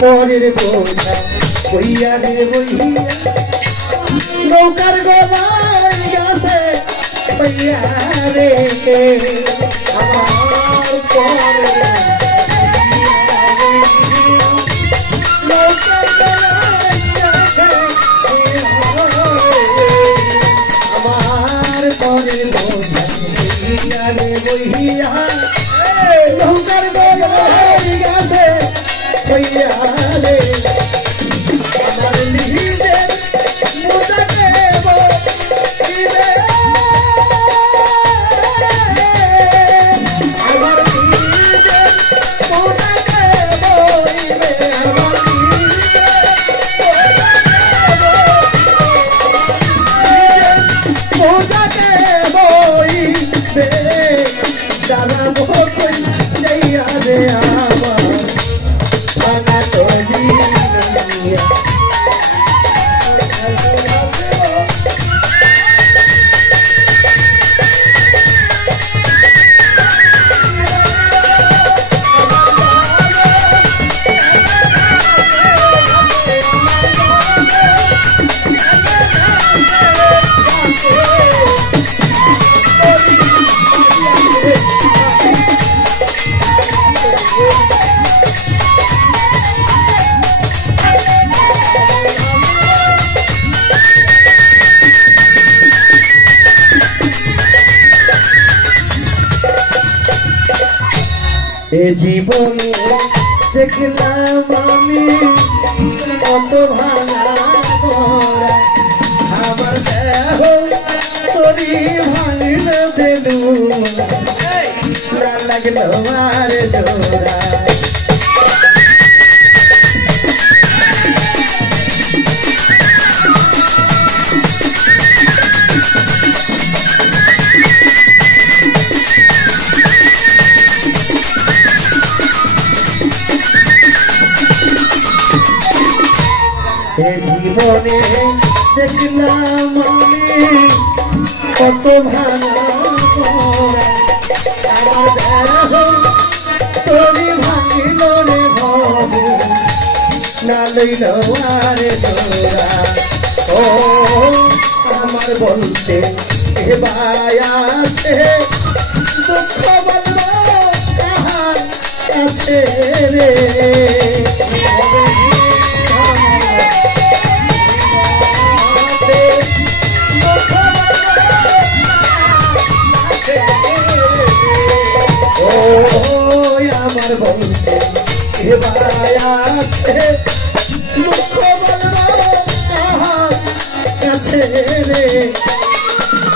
পরের বোঝা বইয়া রে বইয়া নৌকার গোলায় গাছে বইয়া রে আমার পরের নৌকার গোলায় গাছে আমার পরের বোঝা বইয়া রে বইয়া নৌকার গোলায় গাছে বইয়া রে আমার নিজের মুদাকে বইবে আমার নিজের মুদাকে বইবে আমার মুদাকে বইবে যারা বই যাইয়া রে আমার ভাঙা তরি এ জীবনে দেখলাম আমি কত ভাঙা ঘোড়া আমার দেহ তরি ভাঙল দেলু না লাগলো আর জোড়া জীবনে দেখলাম আমি কত ভাঙা আমার দেহ তরি ভাঙিল রে ভবে না লইল আর জোড়া ও আমার বলতে এ বায়া আছে দুঃখ বলব কাহার কাছে রে আমার বলতে এ বায়াছে দুঃখ বলব কাহার কাছে রে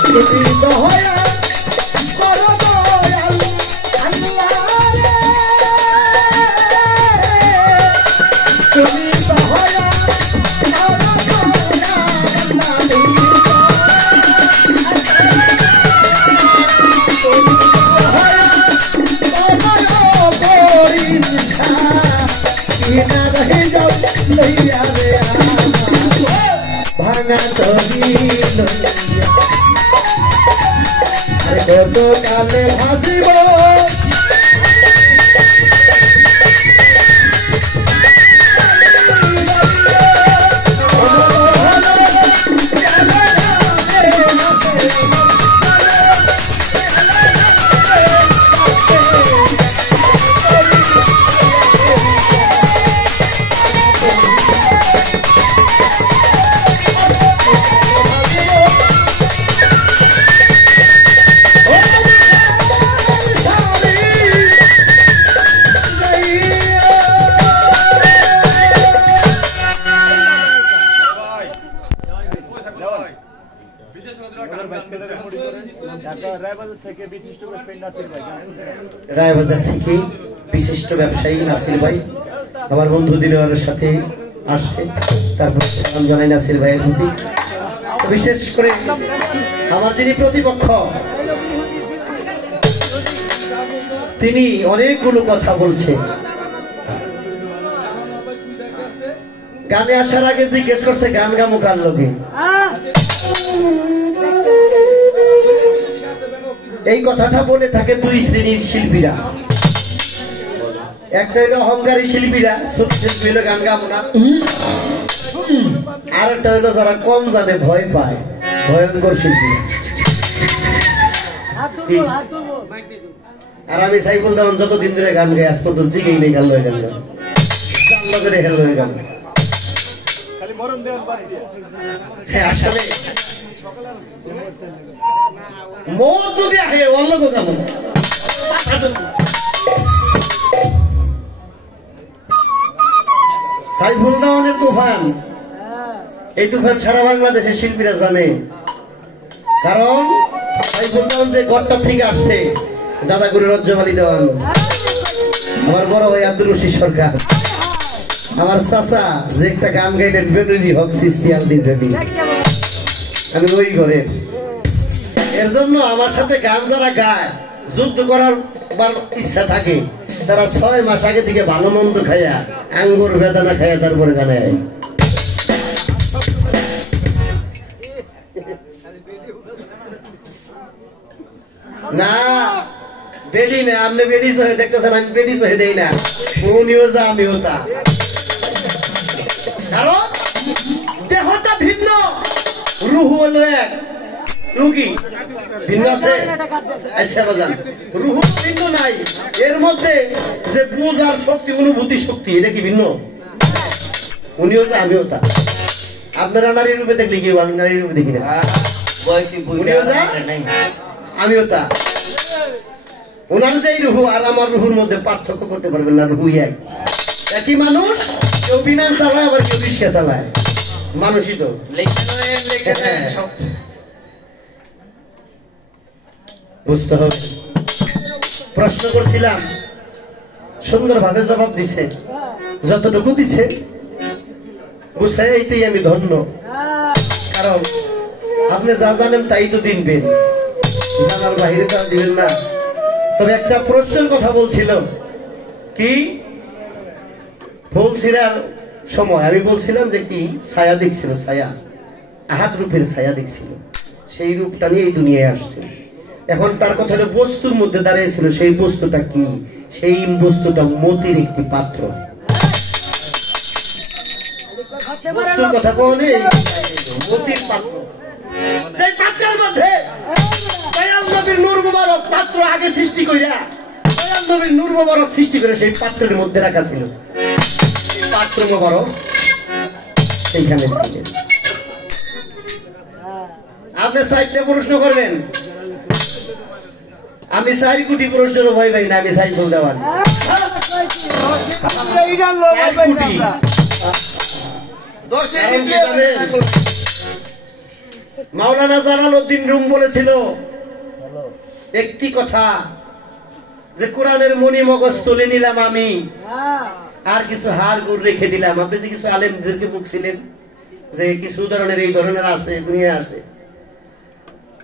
তুমি দয়া করো দয়াল আল্লাহ রে তুমি দয়া ভাঙা তরি কত কালে ভাসিব রায়বাজার থেকে বিশিষ্ট ব্যবসায়ী নাসির ভাই আমার বন্ধু দিলওয়ারের সাথে আসছে তারপর সালাম জানাই নাসির ভাইয়ের প্রতি বিশেষ করে আমার যিনি প্রতিপক্ষ তিনি অনেকগুলো কথা বলছে গানে আসার আগে জিজ্ঞেস করছে গান গামু কার লগে এই কথাটা বলে থাকে দুই শ্রেণীর শিল্পীরা একটা হলো অহংকারী শিল্পীরা, ছোট শিল্পী হলো গান গাবো না। আর একটা হলো যারা কম জানে, ভয় পায়, ভয়ঙ্কর শিল্পী। আর আমি সাইফুল দেওয়ান যতদিন ধরে গান গাই আজ পর্যন্ত জিগেই নেই গান গান করে হেল হয়ে গান। আসলে মো যদি আহে অন্য কেমন সাইফুল দেওয়ানের তুফান, এই তুফান সারা বাংলাদেশের শিল্পীরা জানে। কারণ সাইফুল দেওয়ান যে গড়টা থেকে আসছে, দাদা গুরু রজ্জব আলী দেওয়ান, আমার বড় ভাই আব্দুল রশিদ সরকার, আমার চাচা যে একটা গান গাইলেন বেনজি হক সিসিয়াল ডিজেবি, আমি ওই ঘরের। এর জন্য আমার সাথে গান যারা গায়, যুদ্ধ করার ইচ্ছা থাকে, তারা 6 মাস আগে থেকে ভালো মন্দ খাইয়া, আঙ্গুর বেদানা খাইয়া তারপরে গানে হয়। না বেডি না, আপনি বেডি সহে দেখতেছেন, আমি বেডি সহে দেই না। উনিও যা আমিও তা, কারণ দেহটা ভিন্ন, রুহু হলো এক। রুগী ভিন্ন আছে, আচ্ছা বাজান, রুহু ভিন্ন নাই। এর মধ্যে যে বুঝার শক্তি, অনুভূতি শক্তি, এটা কি ভিন্ন? উনিও যা আমিও তা। আপনারা নারী রূপে দেখলে কি, আমি নারী রূপে দেখি না। উনিও যা আমিও তা। ওনার যে রুহু আর আমার রুহুর মধ্যে পার্থক্য করতে পারবেন না, রুহু এক। একই মানুষ, কেউ বিনা চালায় আবার কেউ রিক্সা চালায়, মানুষই তো। বুঝতে হবে। প্রশ্ন করছিলাম, সুন্দরভাবে জবাব দিছে, যতটুকু দিছে বুঝে এইতেই আমি ধন্য। কারণ আপনি যা জানেন তাই তো দিনবেন, জানার বাহিরে তা দিবেন না। তবে একটা প্রশ্নের কথা বলছিল, কি বলছিলাম সময় আমি বলছিলাম যে কি ছায়া দেখছিল, ছায়া আহাত রূপের ছায়া দেখছিল, সেই রূপটা নিয়ে এই দুনিয়ায় আসছে। এখন তার কথা হলো বস্তুর মধ্যে দাঁড়িয়েছিল, সেই বস্তুটা কি? সেই বস্তুটা মতির একটি পাত্র। বস্তুর কথা কোনে, মতির পাত্র। সেই পাত্রের মধ্যে দয়াল নবীর নূর মুবারক পাত্র আগে সৃষ্টি কইরা, দয়াল নবীর নূর মুবারক সৃষ্টি করে সেই পাত্রের মধ্যে রাখা ছিল। পাত্র মুবারক সেইখানে ছিলেন। আপনি 4টা প্রশ্ন করবেন, আমি 4 কোটি প্রশ্নের ভয় পাই না। আমি সাইফুল দেওয়ান মাওলানা জালালউদ্দিন রুম বলেছিল একটি কথা, যে কোরআনের মণি মগজ তুলে নিলাম আমি, আর কিছু হাড় গুড় রেখে দিলাম। আপনি যে কিছু আলেমদেরকে বলছিলেন যে কিছু ধরনের এই ধরনের আছে, দুনিয়া আছে,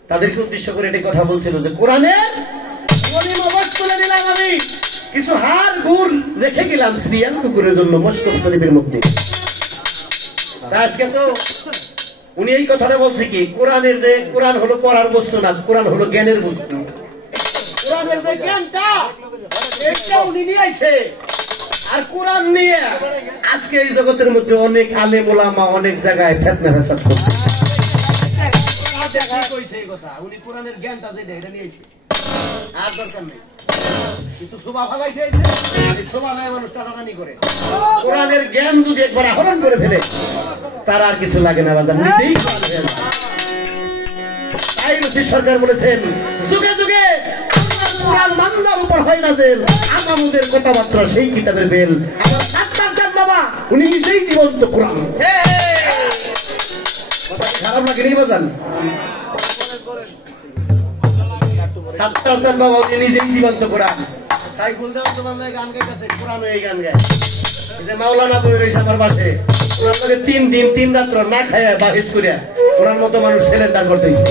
তাদেরকে উদ্দেশ্য করে এটি কথা বলছিল যে কোরআনের মণি মগজ তুলে নিলাম আমি, কিছু হাড় গুড় রেখে গেলাম সিরিয়াল কুকুরের জন্য মসনদ শরীফের মধ্যে। আজকে তো উনি এই কথাটা বলছে কি, কোরআনের যে কোরআন হলো পড়ার বস্তু না, কোরআন হলো জ্ঞানের বস্তু। কোরআনের যে জ্ঞানটা এটা উনি নিয়ে আইছে। আর কোরআন নিয়ে আজকে এই জগতের মধ্যে অনেক আলেম ওলামা অনেক জায়গায় ফিতনা ফাসাদ করছে। উনি কোরআনের জ্ঞানটা যে এটা নিয়ে আইছে, আর দরকার নেই। কিছু শোভা ফালাই দিয়েছে, এই শোভা যায় মানুষ টানাটানি করে। কোরআনের জ্ঞান যদি একবার আহরণ করে ফেলে, তার আর কিছু লাগে না, বাজার নিজেই তাই রশিদ সরকার বলেছেন, যুগে যুগে কোরআন মানলার উপর হয় না জেল, আমাদের কথাবার্তা সেই কিতাবের বেল। আমার ডাক্তার জান বাবা উনি নিজেই জীবন্ত কোরআন। খারাপ লাগে নেই বাজান, ডাক্তার জান বাবা উনি নিজেই জীবন্ত কোরআন। সাইফুল দেওয়ান তোমার গান গাইতেছে, কোরআন এই গান গায়। যে মাওলানা বই রয়েছে আমার পাশে, ওনার লগে 3 দিন 3 রাত্র না খায় বাহিজ করিয়া ওনার মতো মানুষ সিলিন্ডার করতেছে।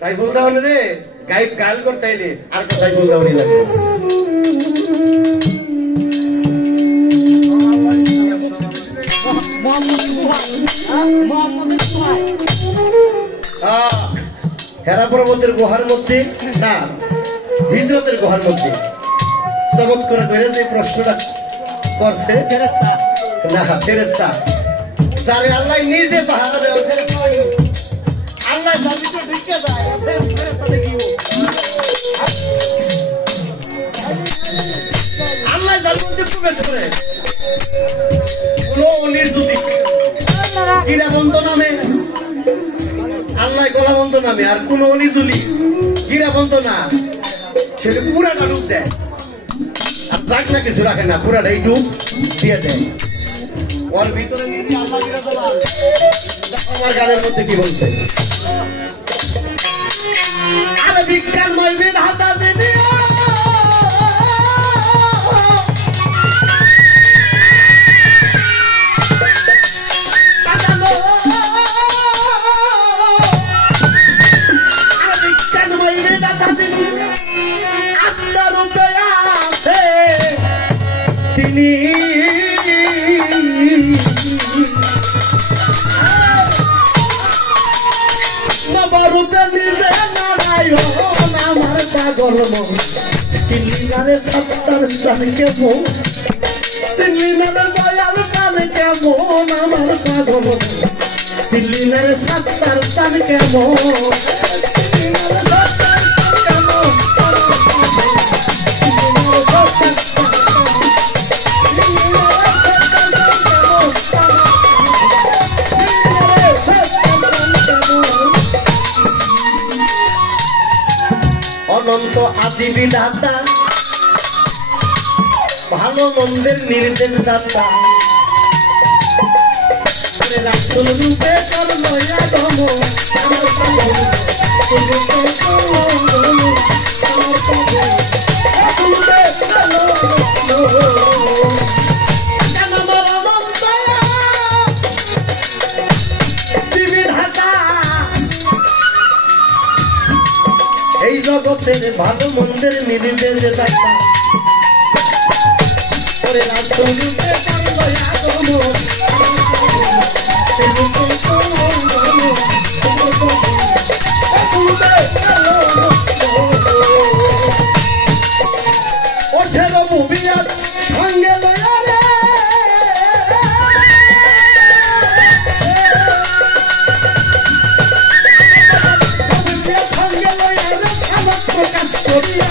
সাইফুল দেওয়ান রে গাইব গাল করতে এলে আর কে সাইফুল দেওয়ানই লাগে। হেরা পর্বতের গুহার মধ্যে না হিজরতের গুহার মধ্যে চমৎকার করে যে প্রশ্নটা করছে না ফেরেশতা যারে আল্লাহ নিজে পাহারা দেয় আল্লাহ জানি তো ঢুকে যায় ফেরেশতা দেখিও আল্লাহ জানি তো প্রবেশ করে কোন নির্দুতি গিরাবন্ত নামে আল্লাহ গোলাবন্ত নামে আর কোন অলিজুলি গিরাবন্ত না সেটা পুরাটা ডুব দেয় আর যাক না কিছু রাখে না পুরাটাই ডুব দিয়ে দেয় ওর ভিতরে নিজে আল্লাহ বিরাজমান আমার গানের মধ্যে কি বলছে আরে বিজ্ঞানময় বিধাতা দেবী তিনি নবরূপে নিজে নারায়ণ আমার পাগল মন চিল্লিনারে সত্তর সালকে মন চিল্লিনারে দয়াল সালকে মন আমার পাগল মন চিল্লিনারে সত্তর সালকে মন অনন্ত আদি বিধাতা ভালো মন্দের নির্দেশ দাতা রাসূল রূপে করলয়া গম আমার এই জগতের ভালো মন্দের নির্দেশ দাতা ওরে রাসূল রূপে করলয়া গম সঙ্গে প্রকাশ করিয়া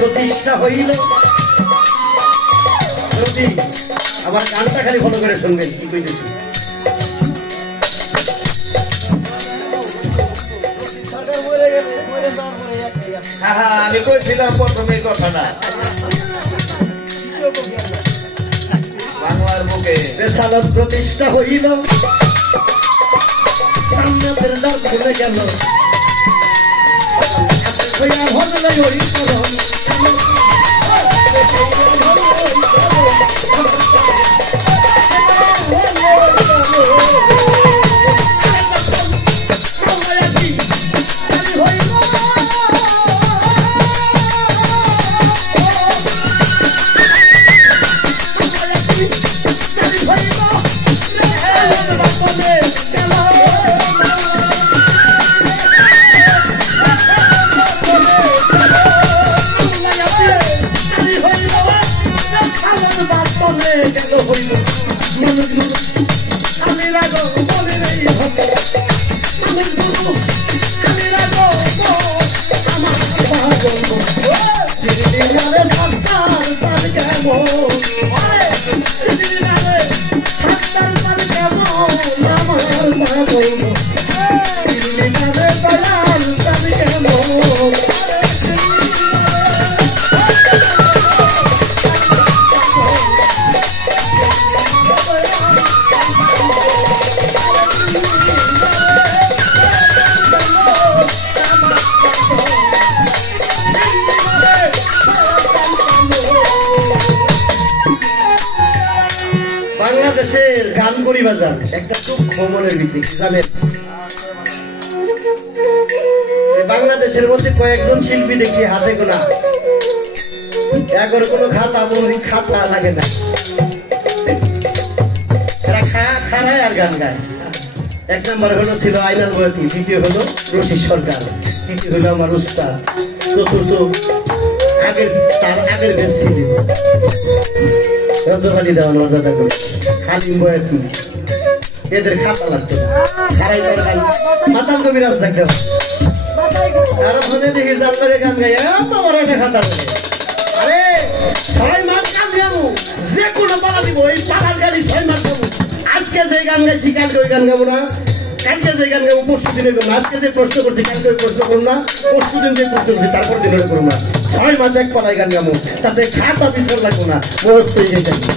প্রতিষ্ঠা হইল যদি আবার গানটা খালি ফলো করে শুনবেন কি কইতেছি আমি কইছিলাম প্রথমে কথাটা বাংলার বুকে রেসালত প্রতিষ্ঠা হইল সামনের দ্বার খুলে গেল হইয়া হলে ওই করম বাজার একটা দুঃখ মনের ভিত্তি জানেন, বাংলাদেশের মধ্যে কয়েকজন শিল্পী দেখি হাতে গোনা, এগর কোনো খাতা বলি খাতা লাগে না, এরা খাড়ায় আর গান গায়। এক নম্বর হলো ছিল আইনাল বয়তি, দ্বিতীয় হলো রশিদ সরকার, তৃতীয় হলো আমার উস্তাদ, চতুর্থ তার আগের বেশ ছিল রজবালি দেওয়ান মর্যাদা করে হালিম বয়তি। এদের খাতা লাগতো খাড়াই মাতাল কবিরাজ থাকতে আর ওখানে দেখি জানলে গান গাই এত বড় একটা খাতা বলে, আরে 6 মাস গান গাবো, যে কোনো পালা দিব, এই পালার গাড়ি 6 মাস গাবো। আজকে যে গান গাইছি কালকে ওই গান গাবো না, কালকে যে গান গাবো পরশু দিনে গাবো না, আজকে যে প্রশ্ন করছি কালকে ওই প্রশ্ন করবো না, পরশু দিন যে প্রশ্ন করছি তারপর দিন ওটা করবো না। 6 মাস এক পালায় গান গাবো, তাতে খাতা পিছর লাগবো না, মহস্ত হয়ে যাবে।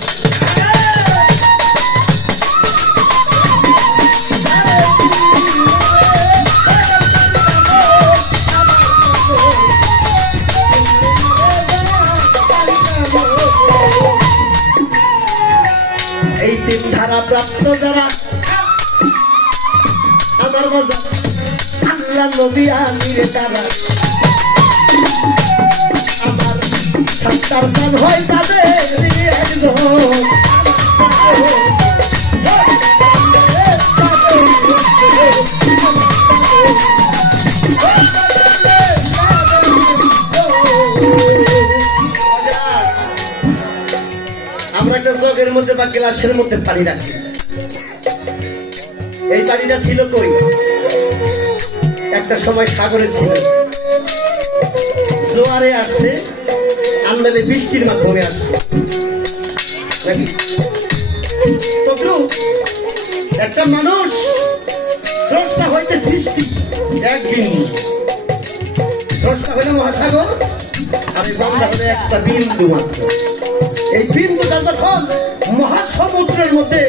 এই 3 ধারা প্রাপ্ত যারা আমার বাজার আল্লাহ নবী আমিরে তারা আমার সত্তার গান হয় তাদের একজন। আমরা একটা জগের মধ্যে বা গ্লাসের মধ্যে পানি রাখি, এই পানিটা ছিল কই, একটা সময় সাগরে ছিল, জোয়ারে আসছে, আন্দালে বৃষ্টির মাধ্যমে আসছে নাকি। তবু একটা মানুষ স্রষ্টা হইতে সৃষ্টি এক বিন্দু, স্রষ্টা হইলে মহাসাগর আর এই বান্দা হলে একটা বিন্দু মাত্র। এই বিন্দুটা যখন মহাসমুদ্রের মধ্যে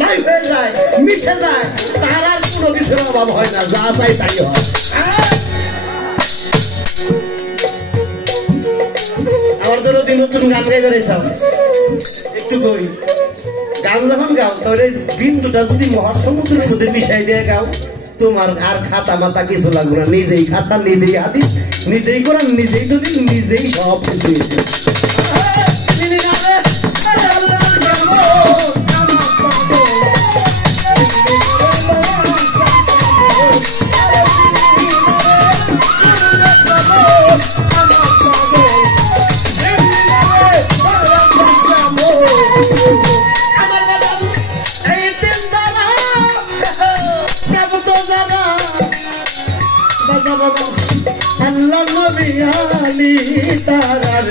নাই হয়ে যায়, মিশে যায়, তার আর কোনো কিছুর অভাব হয় না, যা চাই তাই হয়। আমার ধরো নতুন গান গাই বেড়াইছাম, একটু কই গান যখন গাও তাহলে বিন্দুটা যদি মহাসমুদ্রের মধ্যে মিশাই দিয়ে গাও, তোমার আর খাতা মাতা কিছু লাগবে না, নিজেই খাতা, নিজেই হাদিস, নিজেই কোরআন, নিজেই দলিল, নিজেই সব কিছু। আল্লাহ নবী আলী তারার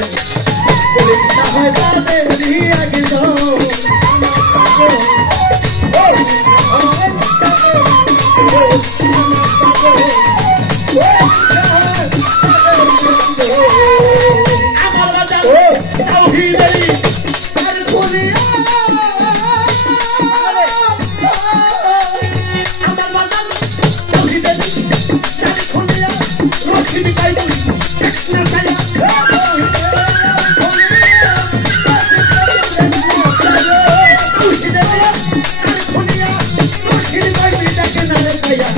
সাহাবাদের দিয়া গেল আমার বাজার তাওহীদের আর দুনিয়া, আমার বাজার তাওহীদের আর দুনিয়া রশিদ কাইদু না চাইয়া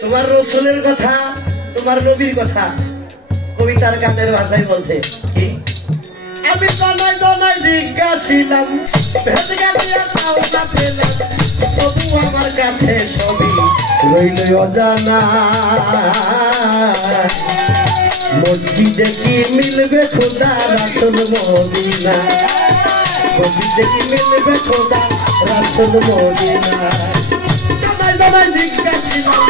তোমার রসুলের কথা, তোমার নবীর কথা কবিতার গানের ভাষায় বলছে কি, আমি জানাই জানাই জিজ্ঞাসিলাম, তবু আমার কাছে সবই রইল অজানা। মসজিদে কি মিলবে খোদা রাসূল মদিনা, মসজিদে কি মিলবে খোদা রাসূল মদিনা। জানাই জানাই জিজ্ঞাসিলাম,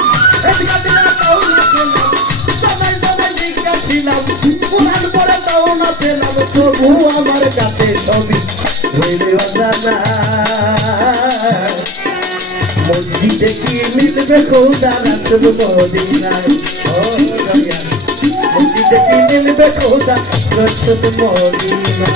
কোরআন পড়ে তাও না পেলাম, তবু আমার কাছে সবই রইল অজানা। মসজিদে কি মিলবে খোদা রাসূল মদিনা। হবে খোদা রসদ মদিনা।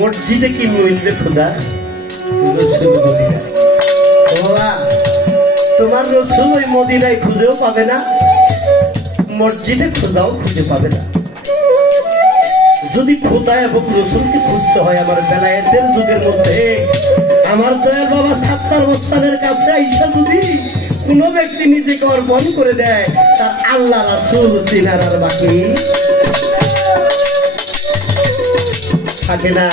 মসজিদে কি মিলবে খোদা রসুল মদিনায়। তোমার রসুল ওই মদিনায় খুঁজেও পাবে না, মসজিদে খোদাও খুঁজে পাবে না। যদি খোদা এবং রসুলকে খুঁজতে হয় আমার বেলায়েতের যুগের মধ্যে আমার দয়াল বাবা সাত্তার ওস্তাদের কাছে আইসা যদি কোন ব্যক্তি নিজেকে অর্পণ করে দেয় তার আল্লাহ রাসূল চিনার আর বাকি থাকে না।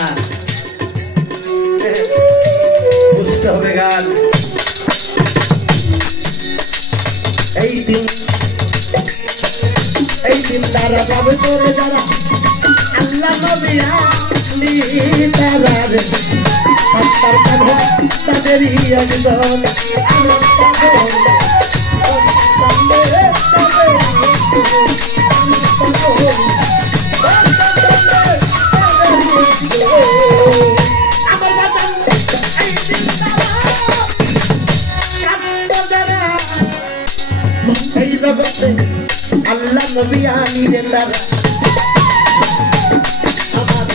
বুঝতে হবে গান। এই দিন তারা পাবে তোরে যারা আল্লাহ নবী আলী তারার সাত্তার কাঁধে তাদেরই একজন এই জগতে আল্লাহ নবী আলী তারা আমার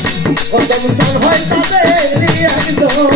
কদম সাল হয় তাদেরই একজন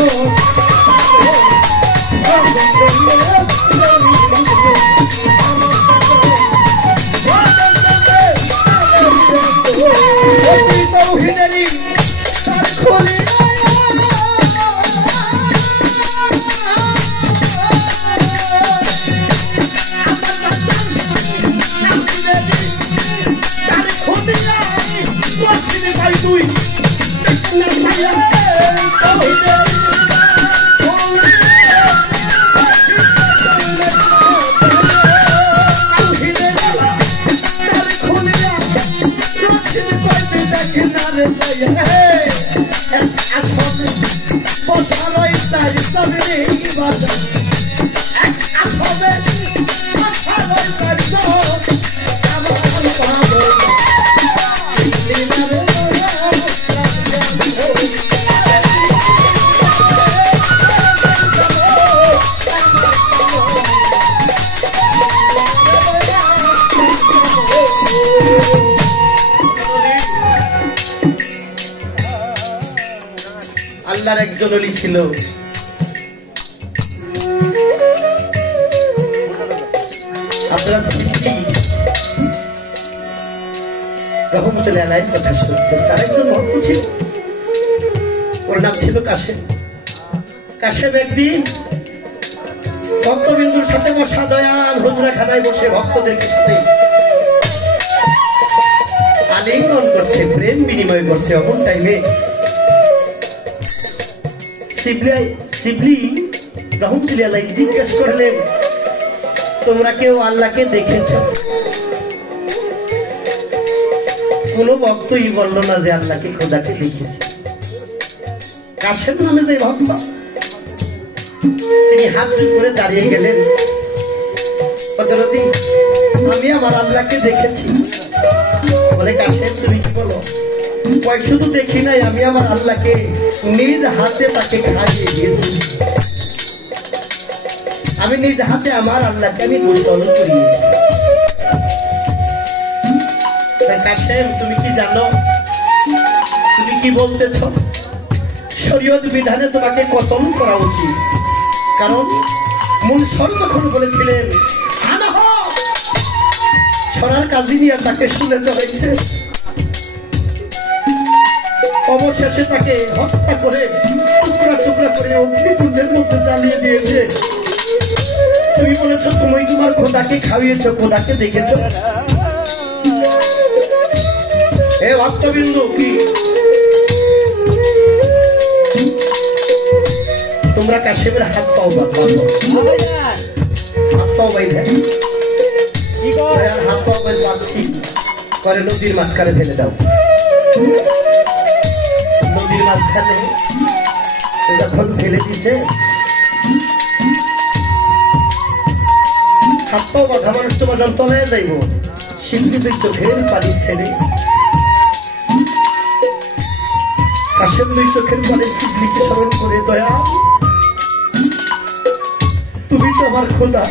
আল্লাহর একজন ওলি ছিল আপনারা রহমতুল্লাহ আলাইহির কথা শুনছেন। তার একজন ভক্ত ছিল, ওর নাম ছিল কাশেম। কাশেম একদিন ভক্তবিন্দুর সাথে বসা দয়াল হুজরাখানায় বসে ভক্তদেরকে সাথে আলিঙ্গন করছে, প্রেম বিনিময় করছে। এমন টাইমে শিবলি রহমতুল্লাহ আলাইহি জিজ্ঞেস করলেন, তোমরা কেউ আল্লাহকে দেখেছ? কোন ভক্তই বলল না যে আল্লাহকে খোদাকে দেখেছি। কাশেম নামে যে ভক্ত তিনি হাত জোড় করে দাঁড়িয়ে গেলেন, আমি আমার আল্লাহকে দেখেছি। বলে কাশেম তুমি কি বলো? শুধু দেখি নাই, আমি আমার আল্লাহকে নিজ হাতে তাকে খাইয়ে দিয়েছি। আমি নিজ হাতে আমার আল্লাহকে আমি গোসল করিয়েছি। কাশেম তুমি কি জানো? তুমি কি বলতেছ? শরীয়ত বিধানে তোমাকে কতল করা উচিত, কারণ মূল সর যখন বলেছিলেন ছড়ার কাজী নিয়ে তাকে শুনে চলেছে, অবশেষে তাকে হত্যা করে টুকরা টুকরা করে অগ্নিকুণ্ডের মধ্যে জ্বালিয়ে দিয়েছে। তুমি বলেছ তুমি তোমার খোদাকে খাইয়েছ, খোদাকে দেখেছ। এ ভক্তবিন্দু কি তোমরা কাশেমের হাত পাও বাঁধো, হাত পাও বাইধে, হাত পাও বাই পাচ্ছি করে নদীর মাঝখানে ফেলে দাও। নদীর মাঝখানে যখন ফেলে দিছে হাত পাও বাঁধা মানুষ তো বাজার তলায় যাইব শিল্পীদের চোখের পানি ছেড়ে কাশেম দুই চোখের পানি শিল্পীকে স্মরণ করে দয়া তুমি তো আমার খোদা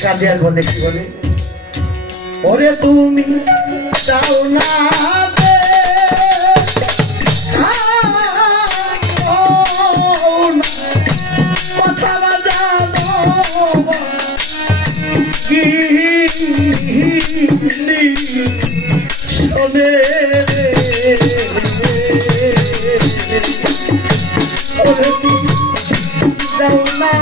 কাঁদে আর বলে কি বলে ওরে তুমি চাও না শোনে ওরে তুমি চাও না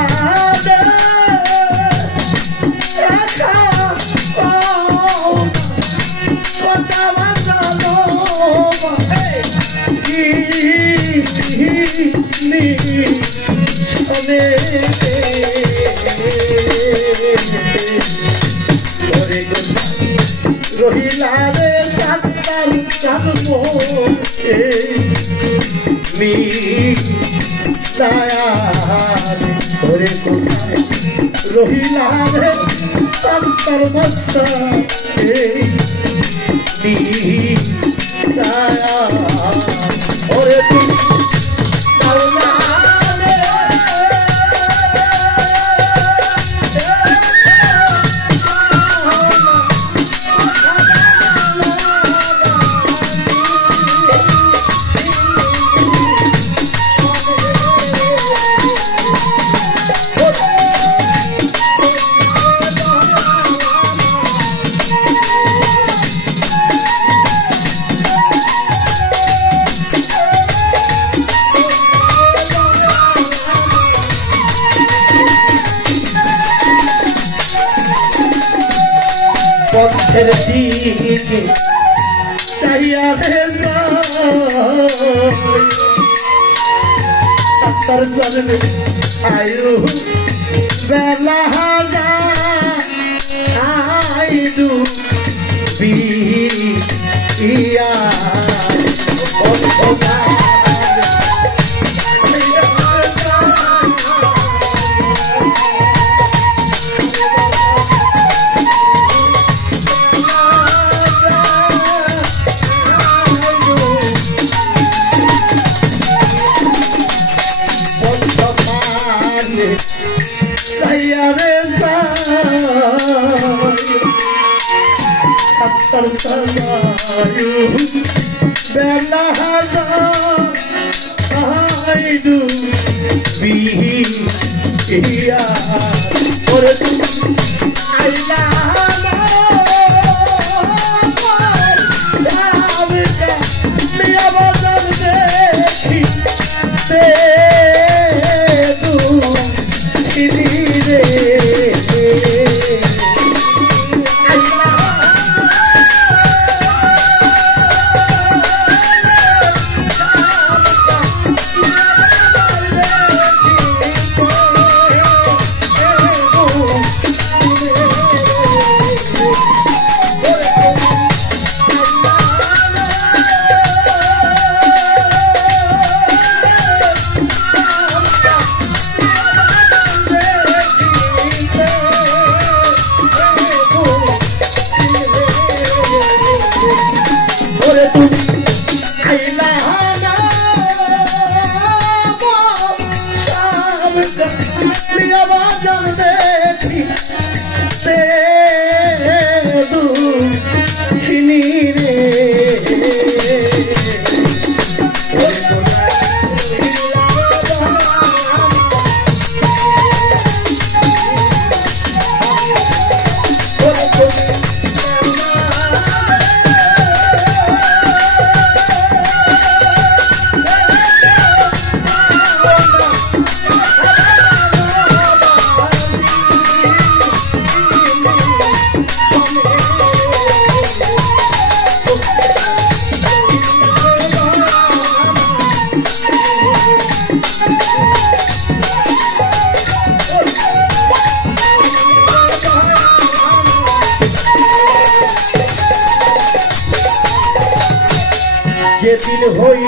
রহিলা রে সাতার জন্ম ওরে কোথায় রহিলা রে সাতার বস্তা ওরে তুমি পথের দিকে চাইয়া রে তার জন্মে আয়ু বেলা আইদু বিয়া বেলা আইদু বিয়া ওরে তুমি আইলা যেদিন হই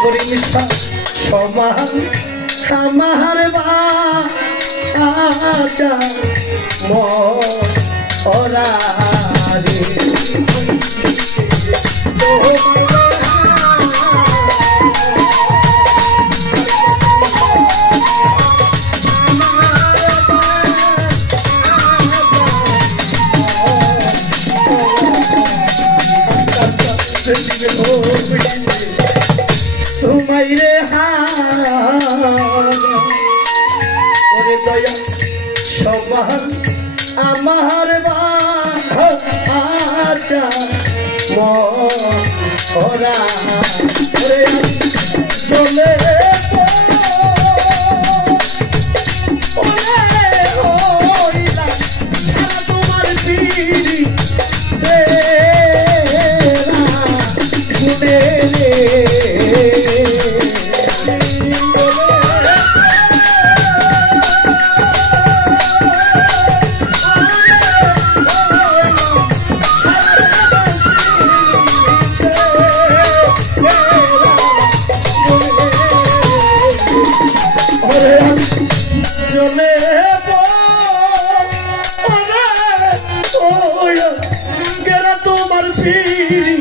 করিমসা সমান আমার বাজা মরা রে তোমায় রে ওরে দয়া সমান আমার বাজা মরা ওরে চলে তোমার পিড়ি গুনে রে তোমার পিড়ি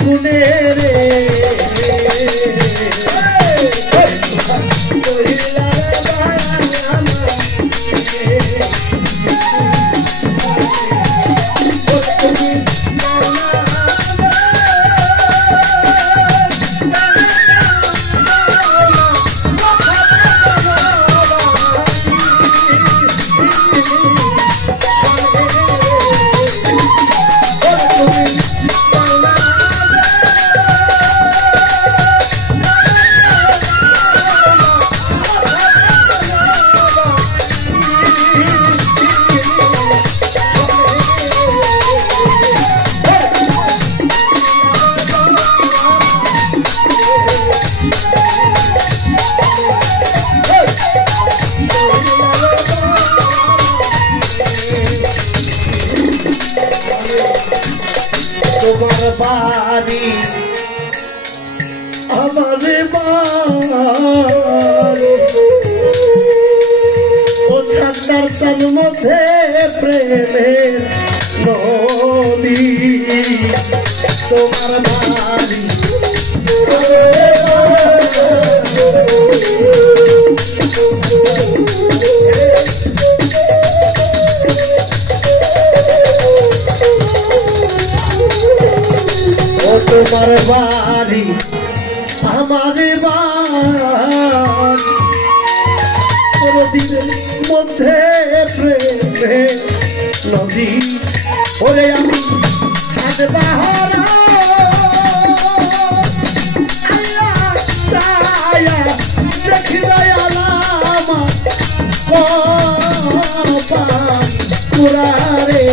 গুনে রে তোমার বাড়ি আমার বাড়ি ও সান্দার সান মধ্যে প্রেমের নদী তোমার বাড়ি তোমার বাড়ি আমার বাড়ি নদীর মধ্যে প্রেমে নদী ওরে আমি আজ বাহারা দেখি পুরা রে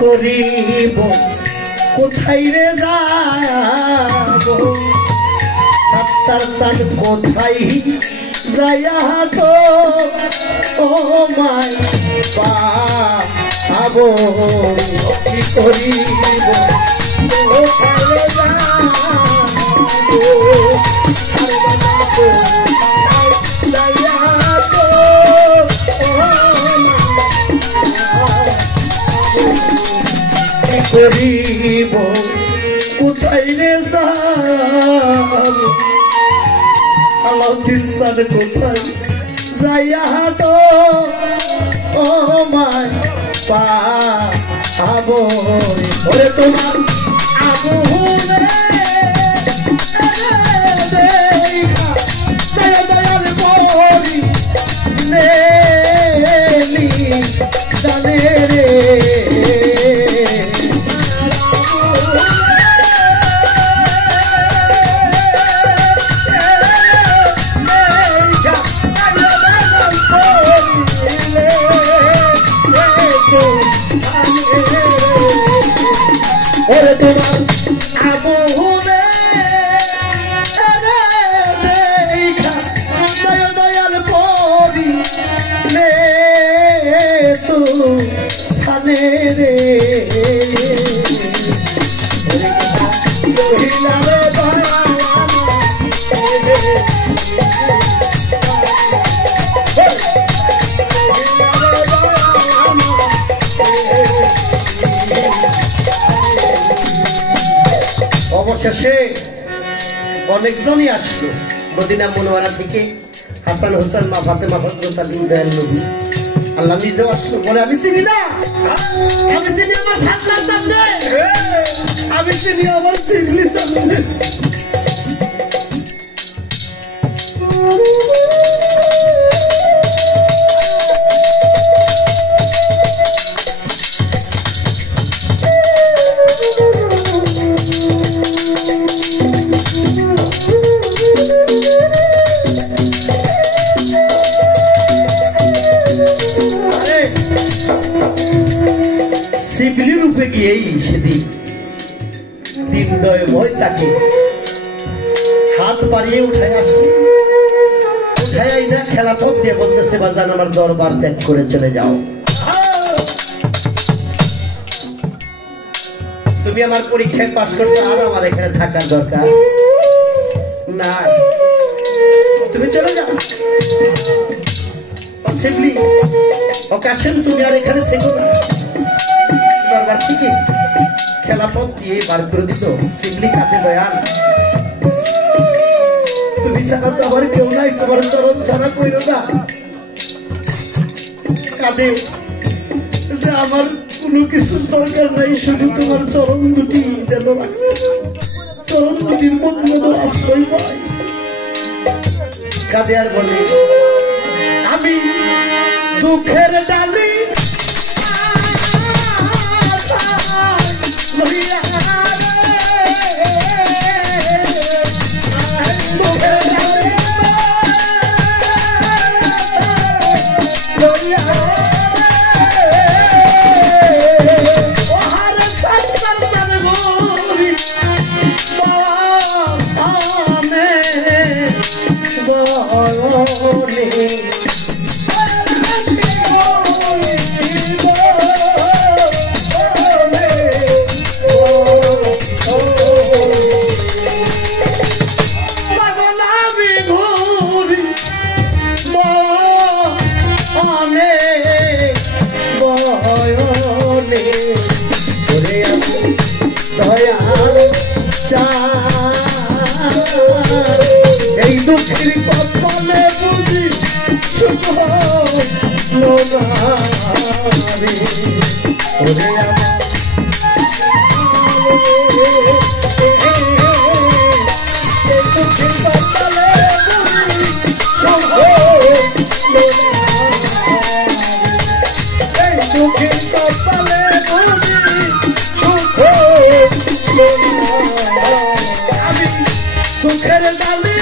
করিব কোথায় রে যাব সাতটার সাত কোথায় যাইয়া তো ও মাই বা পাবো কি করিব করিব কোথায় রে আলাউদ্দিন স্যার কোথায় যাইয়া তো ও মাই পাবো ওরে তোমার আগুনে দয়াল মরি নেলি জানে রে ওরে তোমার আগুনে দেখা দয়াল পরি নে তো থানে রে অবশেষে অনেকজনই আসলো মদিনা মুনওয়ারা থেকে হাসান হোসেন মা ফাতেমা হযরত আলী দয়াল নবী আল্লাহ নিজেও আসলো বলে আমি চিনি না আমি চিনি আমার সাতলার সামনে আমি চিনি আমার চিংলির সামনে শিবলি রূপে গিয়েই সেদিন দিনদয় তাকে হাত বাড়িয়ে উঠায় আসে উঠাই না খেলা পথ দিয়ে বলতেছে বাজান আমার দরবার ত্যাগ করে চলে যাও তুমি আমার পরীক্ষায় পাস করতে আর আমার এখানে থাকার দরকার না তুমি চলে যাও শিবলি ও কাশেম তুমি আর এখানে থেকো না দরবার থেকে খেলাপথ দিয়ে বার করে দিত শিবলি কাঁদে দয়াল তুমি ছাড়া তো আমার কেউ নাই তোমার চরণ ছাড়া কইল না কাঁদে যে আমার কোনো কিছু দরকার নাই শুধু তোমার চরণ দুটি যেন চরণ দুটির মধ্যে যেন আশ্রয় পাই কাঁদে আর বলে আমি দুঃখের ডালি এই দুঃখের কপালে বুঝি শুভ লোনারে ওরে এই দুঃখের কপালে বুঝি শুভ লোনারে এই দুঃখের কপালে বুঝি শুভ লোনারে আমি দুঃখের ডালি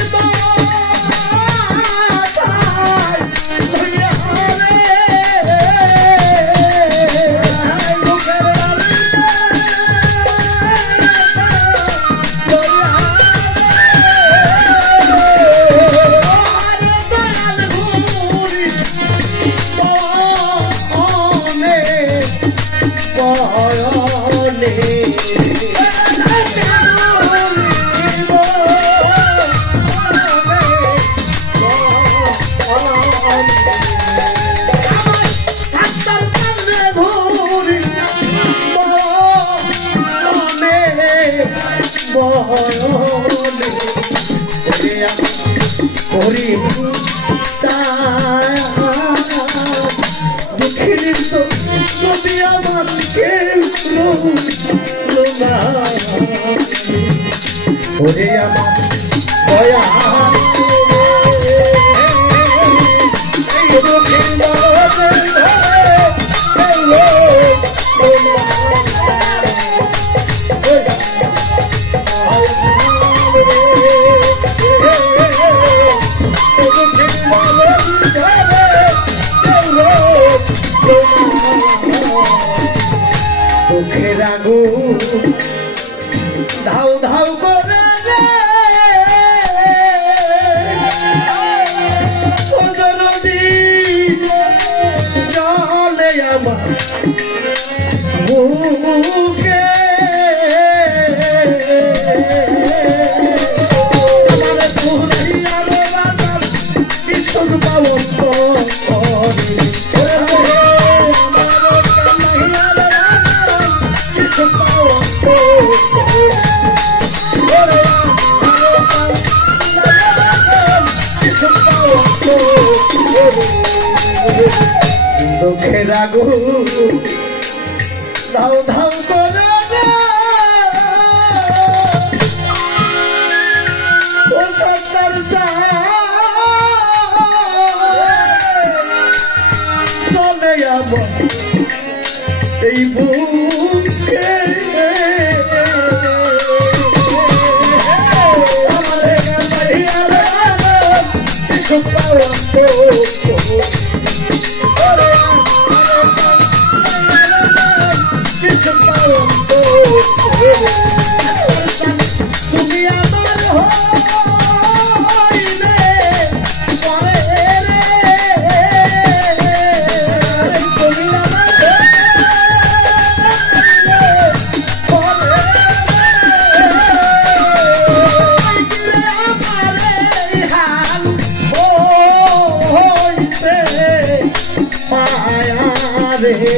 করিব দুঃখের তো যদি আমার কেউ ওরে আমার দয়া দুঃখের আগুন ধাউ ধাউ করে জলে আমার মুখে আমার পুরাইয়ার ভীষণ পাবন দুঃখের আগুন ধাউ ধাউ করে চলে আমার এই বুকে তুমি আমার হইলে পরে রে তুমি আমার পরে হাল হইতে মায়া রে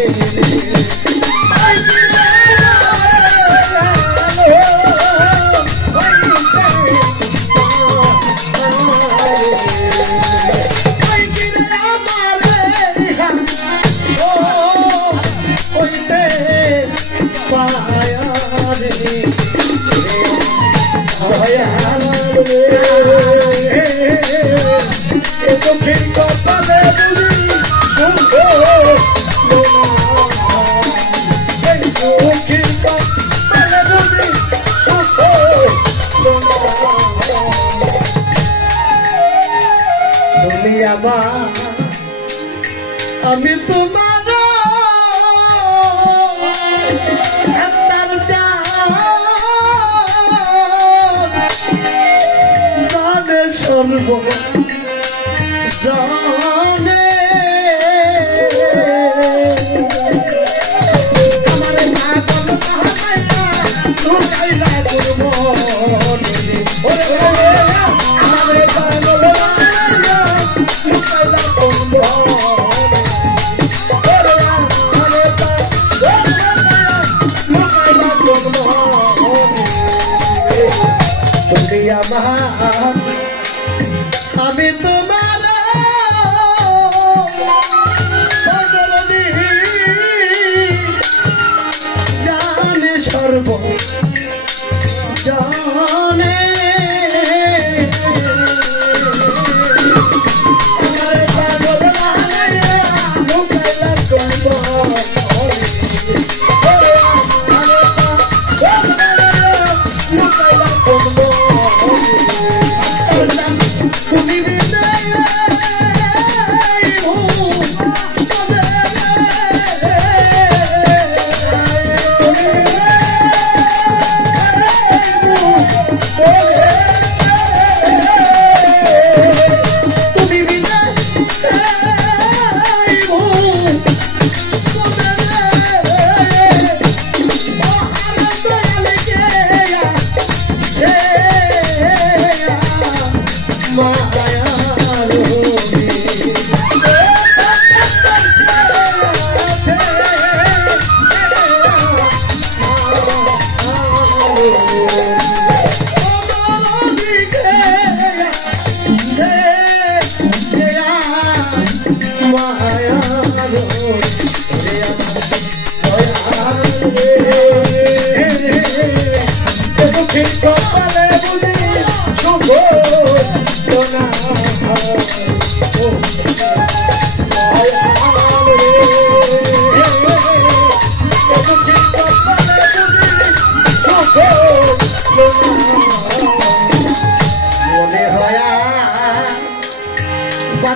আমি তোমার জানে সর্ব জানে আমার লুকাইলা করব আমি তোমার জানে সর্ব জানে আমার পাগল লুকাইলা করব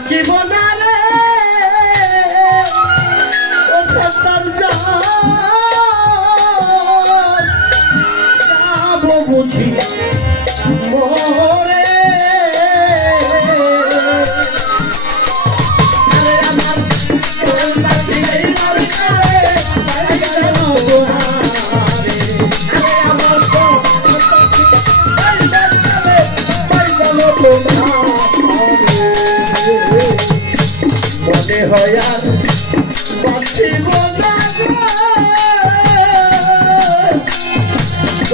বাঁচিব না রে ও সত্তর যাব বুঝি মোরে মনে হয় আর বাঁচিব না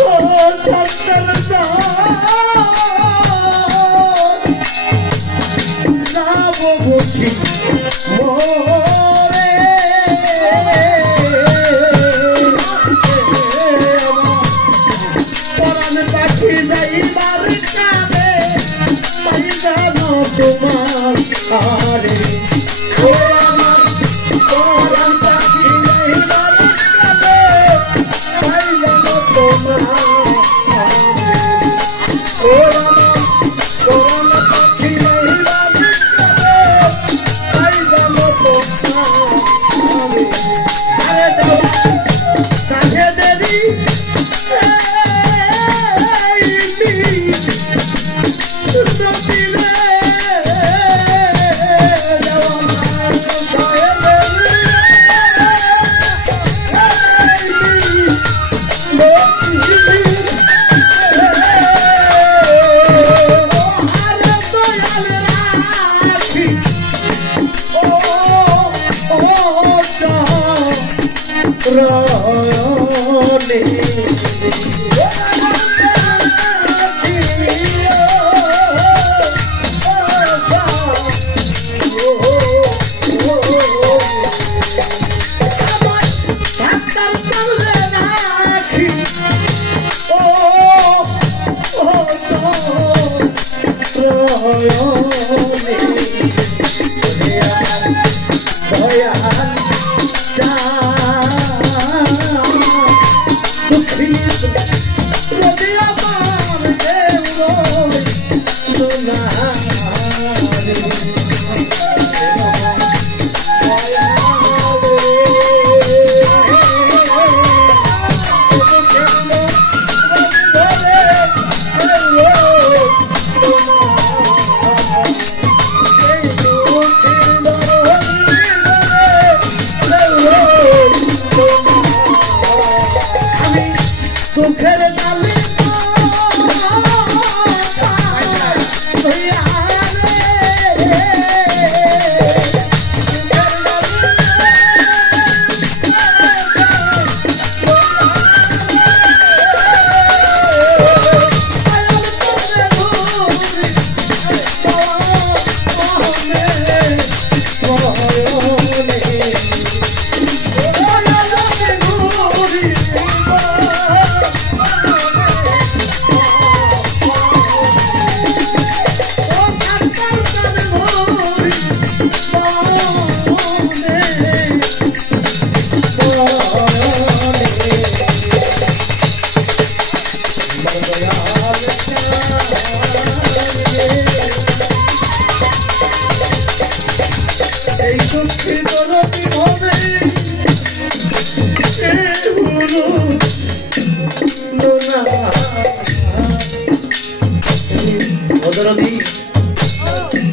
ও সত্তর যাব বুঝি মোরে পরাণ পাখি যাইবার কানে পাই জানো তোমার আরে পরাণ পাখি যাইবার কানে পাই জানো তোমার পরাণ পাখি যাইবার কানে পাই জানো তোমার আরে দেওয়া সাথে দেরি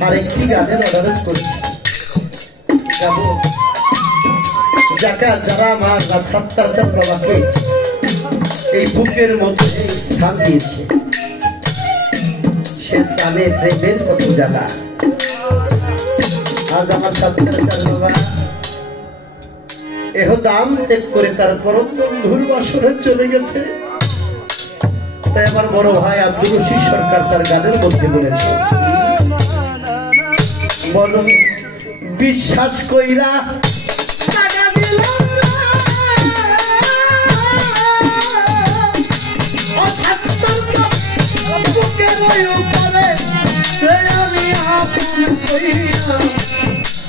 আরেকটি গানের অনুরোধ করছি গাবো যারা আমার সত্তর চাঁদ বাবাকে এই বুকের মধ্যে স্থান দিয়েছে সে স্থানে প্রেমের কত জ্বালা আজ আমার সত্তর চাঁদ বাবা এহ দাম ত্যাগ করে তার পরম বন্ধুর বাসরে চলে গেছে। তাই আমার বড় ভাই আব্দুল রশিদ সরকার তার গানের মধ্যে বলেছে বলো বিশ্বাস কইরা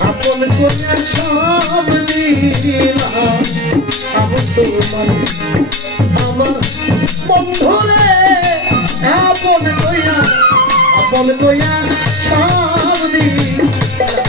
আপন কইয়া সব দিলাম আমার বন্ধুরে আপন কইয়া সব দিলাম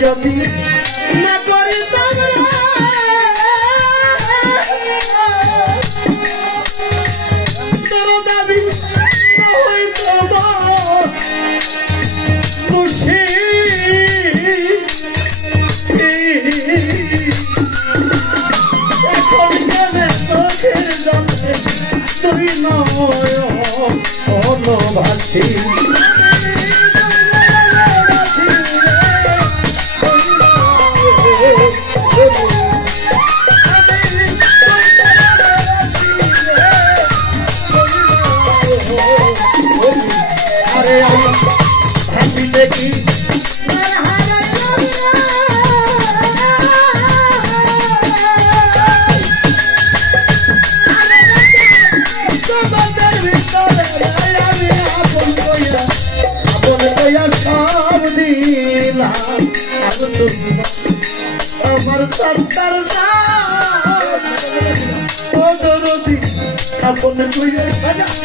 যদি না করিতাম তোর দাবি হইতো খুশি এখন কেন চোখের জলে তুই নয় অনুভাসী আরে আমি হাসি দেখি সব দিলাম আমার সন্তান আপন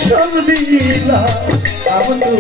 সব দিলাম আমার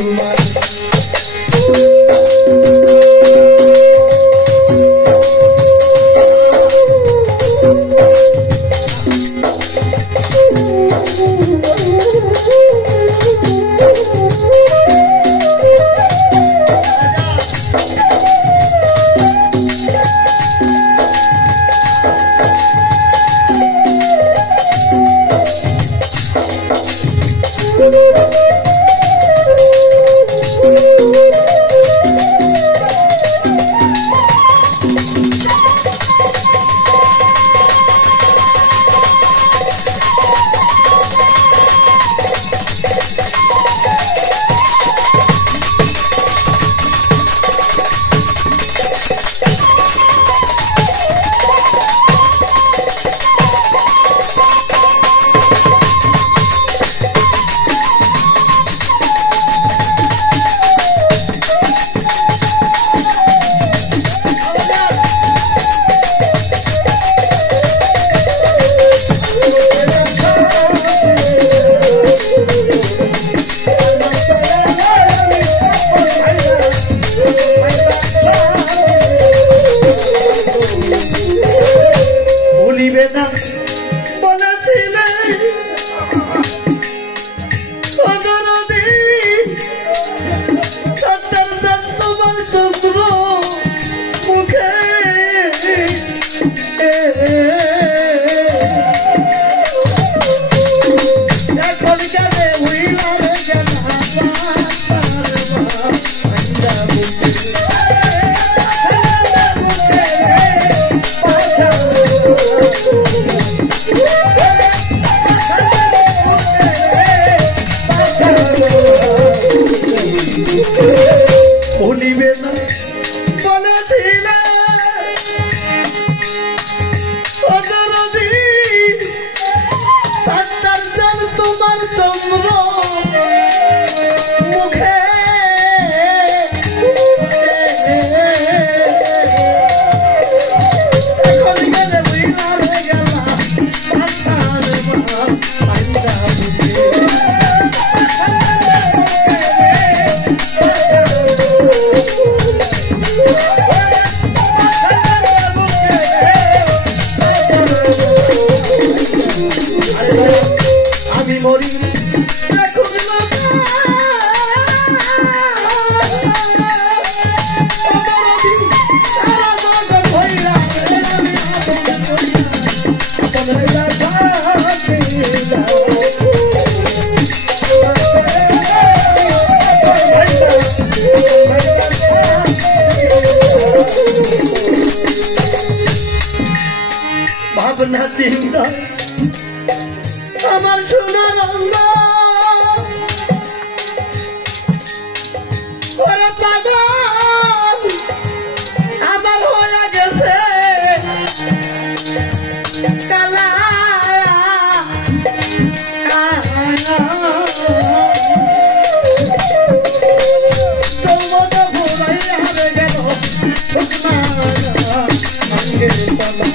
তোমার ভাবনা চিন্তা আমার সোনার রঙ ওরে বাবা আমার হয়ে গেছে কালা তোমার ভোলাই হারে গেল শুকনা আঙ্গে পালা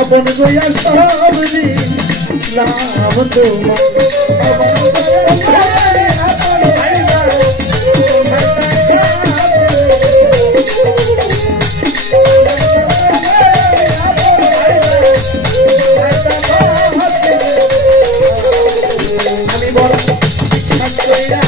আপন কইয়া সব দিলাম আমি বড় বিশ্বাস কইরা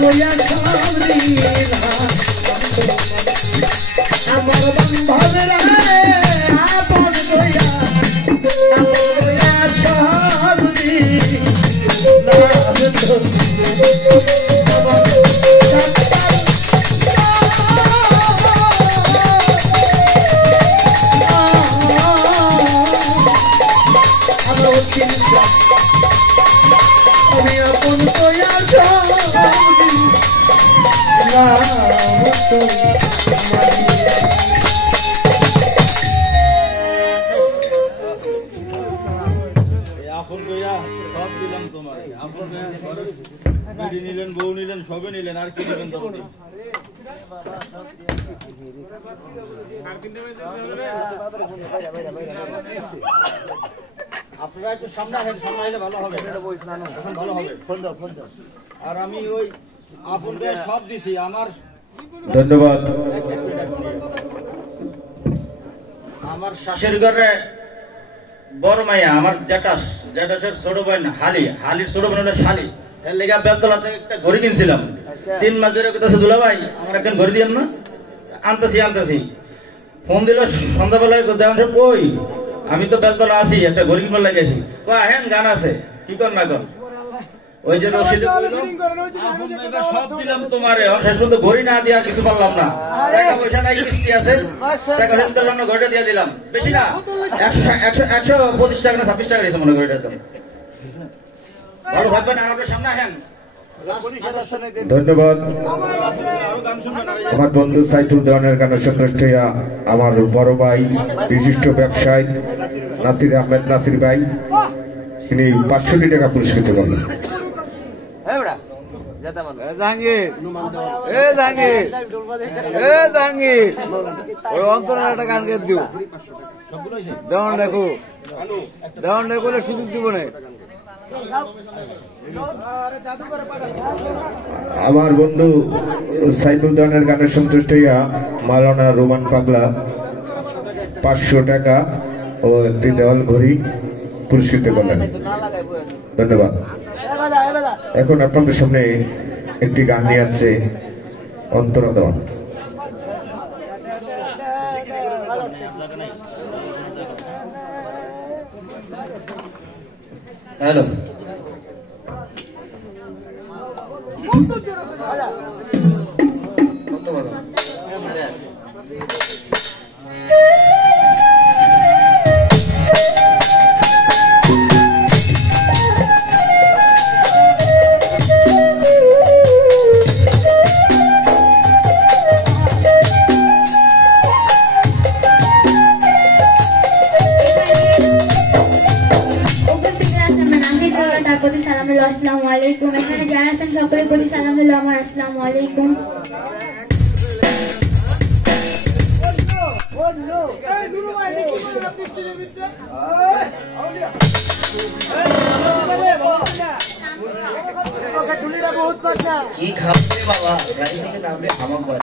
কইয়া আমার বান্ধবের আপন কইয়া সব আমি আপন কইয়া সব আপন কইয়া সব দিলাম তোমার আপন বিড়ি নিলেন বউ নিলেন সবে নিলেন আর কি নিলেন তোমার আপনারা একটু সামনে আইলে ভালো হবে এখন ভালো হবে আর আমি ওই আপন কইয়া সব দিছি আমার ধন্যবাদ আমার শাশের ঘরে বড় মাইয়া আমার জ্যাঠাসের ছোট বোন হালির ছোট বোন হলো শালি এর লেগে বেলতলা থেকে একটা ঘড়ি কিনছিলাম 3 মাস ধরে কইতাছে দুলা ভাই আমার একটা ঘড়ি দিয়েন না আনতাছি ফোন দিল সন্ধ্যাবেলায় দেওয়ান কই আমি তো বেলতলা আছি একটা ঘড়ি কিনবার লাগে আছি কই হেন গান আছে কি কর না কর ওই যে রশিদ সব দিলাম তোমারে শেষ পর্যন্ত ঘড়ি না দিয়া কিছু পারলাম না টাকা পয়সা নাই কিস্তি আছে টাকা হেন দিলাম না ঘড়িটা দিয়ে দিলাম বেশি না 125 টাকা না 26 টাকা দিয়েছে মনে ঘড়িটা তো ভালো থাকবেন আর আপনার সামনে হেন ধন্যবাদ আমার বন্ধু সাইফুল দেওয়ানের গানের সন্তুষ্ট হইয়া আমার বড় ভাই বিশিষ্ট ব্যবসায়ী নাসির আহমেদ নাসির ভাই তিনি 500 টাকা পুরস্কৃত করলেন ওই অন্তরের একটা গান গেয়ে দিও দেওয়ান দেখো সুযোগ দিব না আমার বন্ধু সাইফুল দেওয়ানের গানের সন্তুষ্ট হইয়া মাওলানা রোমান পাগলা 500 টাকা ও একটি দেওয়াল ঘড়ি পুরস্কৃত করলেন ধন্যবাদ এখন আপনাদের সামনে একটি গান নিয়ে আসছে অন্তরা দেওয়ান হ্যালো আসসালামুয়ালাইকুম এখানে যারা আছেন সকলের প্রতি সালাম হলো আমার আসসালামু আলাইকুম কি খাবে বাবা গাড়ি থেকে নামলে আমার